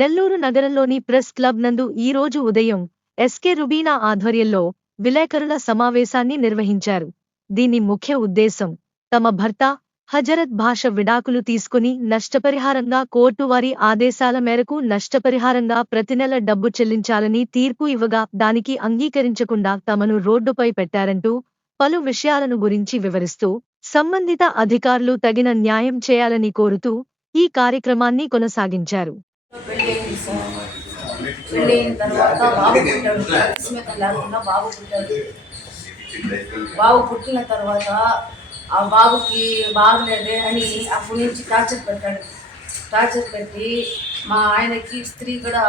నెల్లూరు నగరంలోని press club నందు ఈరోజు ఉదయం ఎస్కే రుబీనా ఆధ్వర్యంలో విలేకరుల సమావేశాన్ని నిర్వహించారు. దీని ముఖ్య ఉద్దేశం తమ భర్త హజరత్ భాష విడాకులు తీసుకుని నష్టపరిహారంగా కోర్టు వారి ఆదేశాల మేరకు నష్టపరిహారంగా ప్రతి నెల డబ్బు చెల్లించాలని తీర్పు ఇవ్వగా దానికి అంగీకరించకుండా తమను రోడ్డుపై పెట్టారంటూ పలు విషయాలను గురించి వివరిస్తూ సంబంధిత అధికారులు తగిన న్యాయం చేయాలని కోరుతూ ఈ కార్యక్రమాన్ని కొనసాగించారు. బాబు పుట్టిన తర్వాత ఆ బాబుకి బాగలేదే అని అప్పటి నుంచి టార్చర్ పెట్టి మా ఆయనకి స్త్రీ కూడా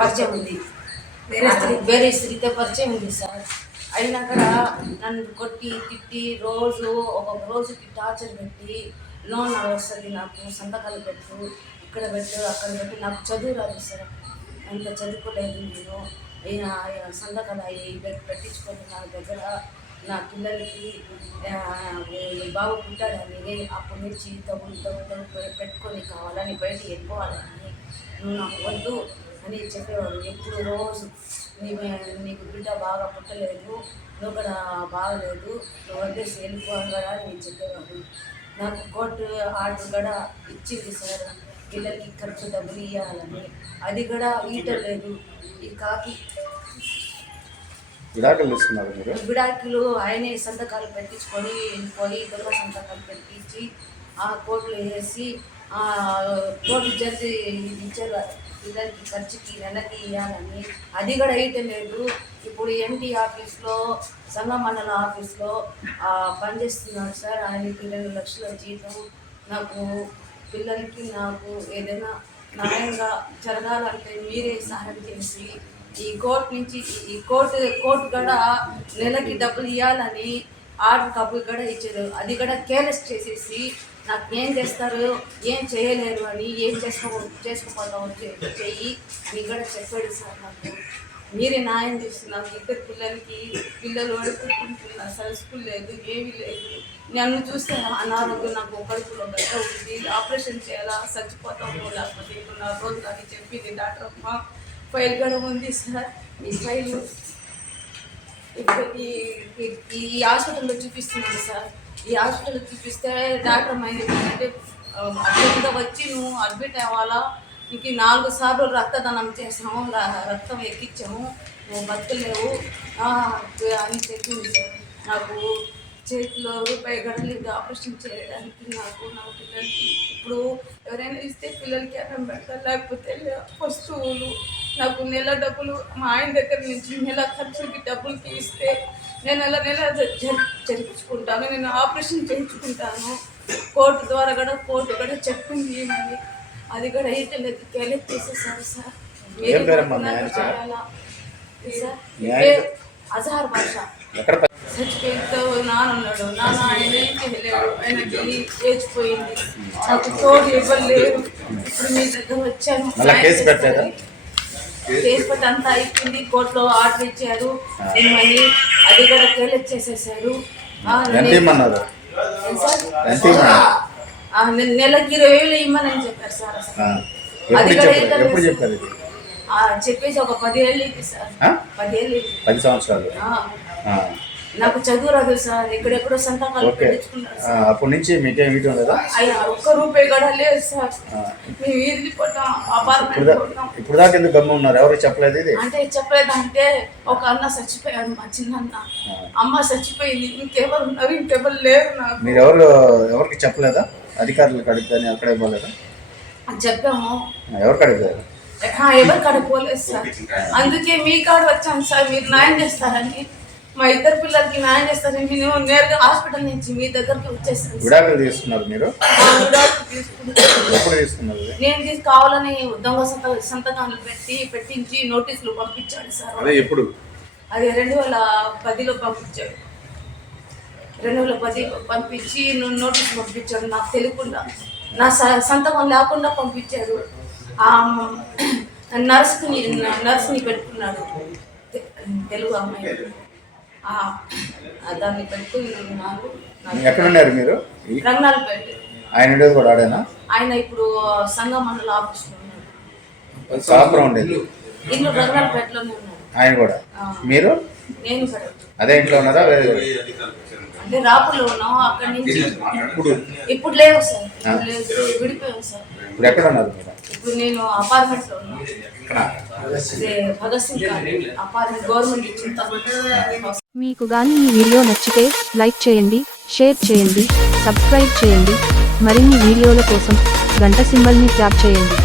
పరిచయం ఉంది, వేరే స్త్రీతో పరిచయం ఉంది సార్. అయినా కూడా నన్ను కొట్టి తిట్టి ఒక్కొక్క రోజుకి టార్చర్ పెట్టి లోన్ వస్తుంది, నాకు సంతకాలు పెట్టు, ఇక్కడ పెట్టు, అక్కడ పెట్టు. నాకు చదువు రాదు సార్, అంత చదువుకోలేదు నేను. అయినా సంతకాలు అవి పెట్టించుకొని నా దగ్గర నా పిల్లలకి బాబు పుట్టాడని అప్పటి నుంచి తగ్గు పెట్టుకొని కావాలని బయట వెళ్ళిపోవాలని నువ్వు నాకు వద్దు అని చెప్పేవాడు. ఎప్పుడు రోజు నీకు బిడ్డ బాగా పుట్టలేదు, నువ్వు కూడా బాగలేదు, నువ్వు వదిలేసి వెళ్ళిపోవాలి కదా అని చెప్పేవాడు. నాకు కోర్టు ఆర్డర్ కూడా ఇచ్చింది సార్, పిల్లలకి ఖర్చు డబ్బులు ఇవ్వాలని. అది కూడా ఇవ్వటం లేదు. ఈ కాకి విడాకులు ఆయనే సంతకాలు పెట్టించుకొని వెళ్ళిపోయి దొంగ సంతకాలు పెట్టించి ఆ కోర్టులో వేసి కోర్టు జడ్జి ఇచ్చారు పిల్లలకి ఖర్చుకి నెలకి ఇవ్వాలని. అది కూడా వేయటం లేదు. ఇప్పుడు ఎంటీ ఆఫీస్లో సంఘమండల ఆఫీస్లో పనిచేస్తున్నాడు సార్. ఆయనకి 2 లక్షల జీతం. నాకు పిల్లలకి నాకు ఏదైనా న్యాయంగా జరగాలంటే మీరే సహాయం చేసి ఈ కోర్టు నుంచి కోర్టు కూడా నెలకి డబ్బులు ఇవ్వాలని ఆర్డర్ కాపీ కూడా ఇచ్చారు. అది కూడా కేర్లెస్ చేసేసి నాకు ఏం చేస్తారు, ఏం చేయలేరు అని, ఏం చేసుకోపోతాము చెయ్యి మీకు కూడా చెప్పాడు సార్. నాకు మీరే న్యాయం చేస్తున్నారు. 2 పిల్లలు అడుగుకుంటున్నారు సార్, స్కూల్ లేదు, ఏమీ లేదు. నన్ను చూస్తే అనారోగ్యం, నాకు కడుపులో గట్ట ఉంది, ఆపరేషన్ చేయాలా, చచ్చిపోతాము లేకపోతే ఇప్పుడు 4 రోజులు అని చెప్పింది డాక్టర్ అమ్మ. ఫైల్ కూడా ఉంది సార్. ఈ ఫైల్ ఈ హాస్పిటల్లో చూపిస్తున్నాను సార్. ఈ హాస్పిటల్లో చూపిస్తే డాక్టర్ అమ్మ అంటే అడ్మిట్గా వచ్చి నువ్వు అడ్మిట్ అవ్వాలా, నీకు 4 సార్లు రక్తదానం చేసాము, రక్తం ఎక్కించాము, నువ్వు బతకలేవు అని చెప్పింది సార్. నాకు చేతిలో రూపాయి గడలేదు ఆపరేషన్ చేయడానికి. నా పిల్లలకి ఇప్పుడు ఎవరైనా ఇస్తే పిల్లలకి అన్నం పెడతారు, లేకపోతే వస్తువులు. నాకు నెల డబ్బులు మా ఆయన దగ్గర నుంచి నెల ఖర్చులకి డబ్బులకి ఇస్తే నేను నెల జరిపించుకుంటాను, నేను ఆపరేషన్ చేయించుకుంటాను. కోర్టు ద్వారా కూడా చెప్పింది ఏమని, అది కూడా అయితే లేదు, కేలెక్ట్ చేసేసారు సార్. అజహార్ భాష చచ్చిపోయితో నానున్నాడు. నాన్న ఆయన ఏం చేయలేడు, ఆయనకి ఏచిపోయింది, నాకు తోడు ఇవ్వలేరు. ఇప్పుడు మీ దగ్గర వచ్చాను. కేసు పెట్టి అంతా అయిపోయింది, కోర్టులో ఆర్డర్ ఇచ్చారు మళ్ళీ, అది కూడా కేలెక్ట్ చేసేసారు. నెలకి 20,000 ఇవ్వమని చెప్పారు సార్. అసలు అది కూడా చెప్పేసి ఒక 10 ఏళ్ళు సార్. 10 సంవత్సరాలు నాకు చదువు రాదు సార్. ఎక్కడెక్కడో సంతకాలు పెట్టించుకున్నారు సార్. అప్పటి నుంచి మీకేం ఇవ్వడం లేదా? ఒక్క రూపాయి కూడా లేదు సార్. మేము వీధి పోతాం, అపార్ట్మెంట్. ఇప్పుడు దాకా ఎందుకు గమ్మ ఉన్నారు? ఎవరు చెప్పలేదు? ఇది అంటే చెప్పలేదు అంటే ఒక అన్న చచ్చిపోయాడు, మా చిన్న అమ్మ చచ్చిపోయింది, ఇంకెవరు లేరు నాకు. మీరు ఎవరికి చెప్పలేదా? అధికారులకు అడిగితే అక్కడ ఇవ్వలేదా? చెప్పాము. ఎవరికి అడిగారు? ఎవరు కడుకోలేదు సార్. అందుకే మీ కాడ వచ్చాను సార్, మీరు న్యాయం చేస్తారని. మా 2 పిల్లలకి న్యాయం చేస్తారని నేను నేరుగా హాస్పిటల్ నుంచి మీ దగ్గరికి వచ్చేసాను. విడాకులు తీసుకున్నారు మీరు? నేను కావాలని దొంగ సంతకాలు పెట్టించి నోటీసులు పంపించాడు సార్. ఎప్పుడు? అది 2010లో పంపించాడు. 2010 పంపించి నోటీసు పంపించాడు, నాకు తెలియకుండా, నా సంతకం లేకుండా పంపించాడు. నర్స్ని పెట్టుకున్నాడు, తెలుగు అమ్మాయి. దాన్ని పెట్టుకున్నాను. ఎక్కడున్నారు మీరు? రంగనాలపేట. ఆయన కూడా ఆడేనా? ఆయన ఇప్పుడు సంఘమండల ఆఫీస్లో ఉన్నారు. కాపురం ఉండేది. ఇల్లు రంగాలపేటలోనే ఉన్నాడు ఆయన కూడా. మీరు నేను కూడా అదే ఇంట్లో ఉన్నారా? వేరే అంటే రాపుల్లో ఉన్నాం. అక్కడి నుంచి ఇప్పుడు లేవు సార్, ఇప్పుడు లేదు, విడిపోయాం సార్. ఇప్పుడు ఎక్కడ ఉన్నారు మీరు? ఇప్పుడు నేను అపార్ట్మెంట్ లో ఉన్నాను. అదే భగత్ సింగ్ అపార్ట్మెంట్ గవర్నమెంట్ ఇచ్చిన. మీకు గాని ఈ వీడియో నచ్చితే లైక్ చేయండి, షేర్ చేయండి, సబ్స్క్రైబ్ చేయండి. మరిన్ని వీడియోల కోసం గంట సింబల్ని ట్యాప్ చేయండి.